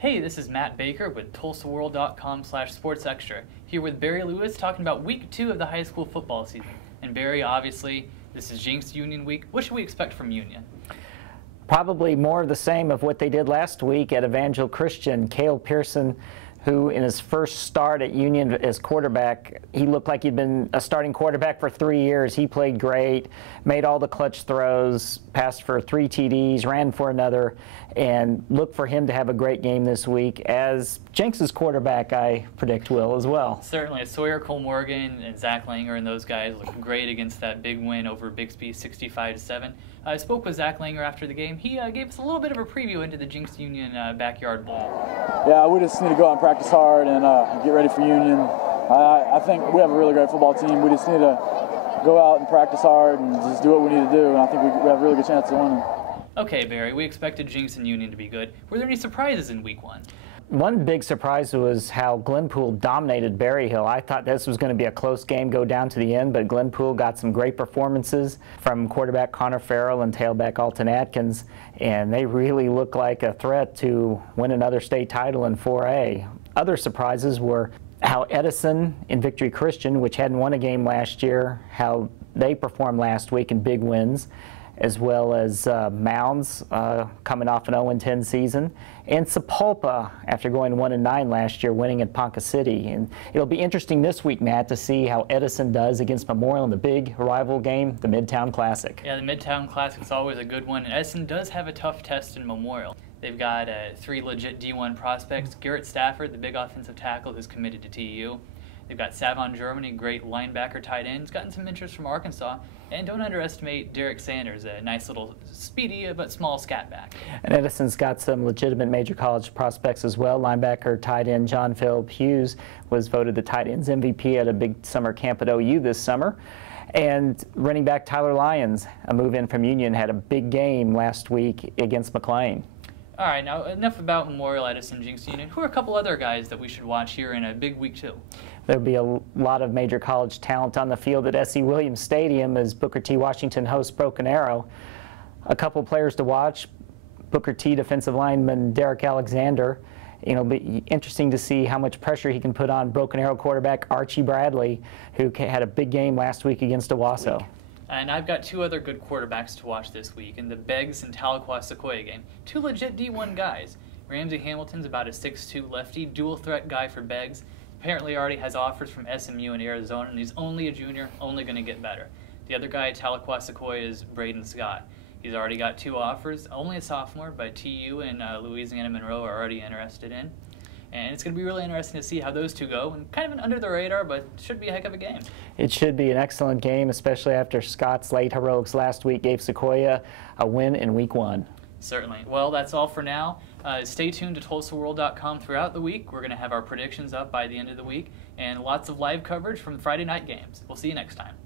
Hey, this is Matt Baker with TulsaWorld.com/SportsExtra, here with Barry Lewis talking about Week 2 of the high school football season. And Barry, obviously, this is Jenks-Union week. What should we expect from Union? Probably more of the same of what they did last week at Evangel Christian. Cale Pearson, who in his first start at Union as quarterback, he looked like he'd been a starting quarterback for 3 years. He played great, made all the clutch throws, passed for 3 TDs, ran for another, and look for him to have a great game this week. As Jenks' quarterback, I predict will as well. Certainly. Sawyer Cole-Morgan and Zach Langer and those guys looked great against that big win over Bixby 65-7. I spoke with Zach Langer after the game. He gave us a little bit of a preview into the Jenks-Union Backyard Bowl. Yeah, we just need to go out and practice hard and get ready for Union. I think we have a really great football team. We just need to go out and practice hard and just do what we need to do, and I think we have a really good chance of winning. Okay, Barry, we expected Jenks and Union to be good. Were there any surprises in Week 1? One big surprise was how Glenpool dominated Berryhill. I thought this was going to be a close game, go down to the end, but Glenpool got some great performances from quarterback Connor Farrell and tailback Alton Atkins, and they really look like a threat to win another state title in 4A. Other surprises were how Edison in Victory Christian, which hadn't won a game last year, how they performed last week in big wins, as well as Mounds coming off an 0-10 season, and Sapulpa after going 1-9 last year, winning at Ponca City. And it'll be interesting this week, Matt, to see how Edison does against Memorial in the big rival game, the Midtown Classic. Yeah, the Midtown Classic is always a good one. Edison does have a tough test in Memorial. They've got 3 legit D1 prospects. Garrett Stafford, the big offensive tackle who's committed to TU. They've got Savon Germany, great linebacker tight end. He's gotten some interest from Arkansas. And don't underestimate Derek Sanders, a nice little speedy but small scat back. And Edison's got some legitimate major college prospects as well. Linebacker tight end John Philip Hughes was voted the tight ends MVP at a big summer camp at OU this summer. And running back Tyler Lyons, a move in from Union, had a big game last week against McLean. All right, now enough about Memorial, Edison, Jenks-Union. Who are a couple other guys that we should watch here in a big Week 2? There'll be a lot of major college talent on the field at S.E. Williams Stadium as Booker T. Washington hosts Broken Arrow. A couple players to watch: Booker T. defensive lineman Derek Alexander. It'll be interesting to see how much pressure he can put on Broken Arrow quarterback Archie Bradley, who had a big game last week against Owasso. And I've got 2 other good quarterbacks to watch this week in the Beggs and Tahlequah Sequoia game. 2 legit D1 guys. Ramsey Hamilton's about a 6'2 lefty, dual threat guy for Beggs. Apparently already has offers from SMU and Arizona, and he's only a junior, only going to get better. The other guy at Tahlequah Sequoia is Braden Scott. He's already got 2 offers, only a sophomore, but TU and Louisiana Monroe are already interested in. And it's going to be really interesting to see how those 2 go. And kind of an under the radar, but should be a heck of a game. It should be an excellent game, especially after Scott's late heroics last week gave Sequoia a win in Week 1. Certainly. Well, that's all for now. Stay tuned to TulsaWorld.com throughout the week. We're going to have our predictions up by the end of the week and lots of live coverage from Friday night games. We'll see you next time.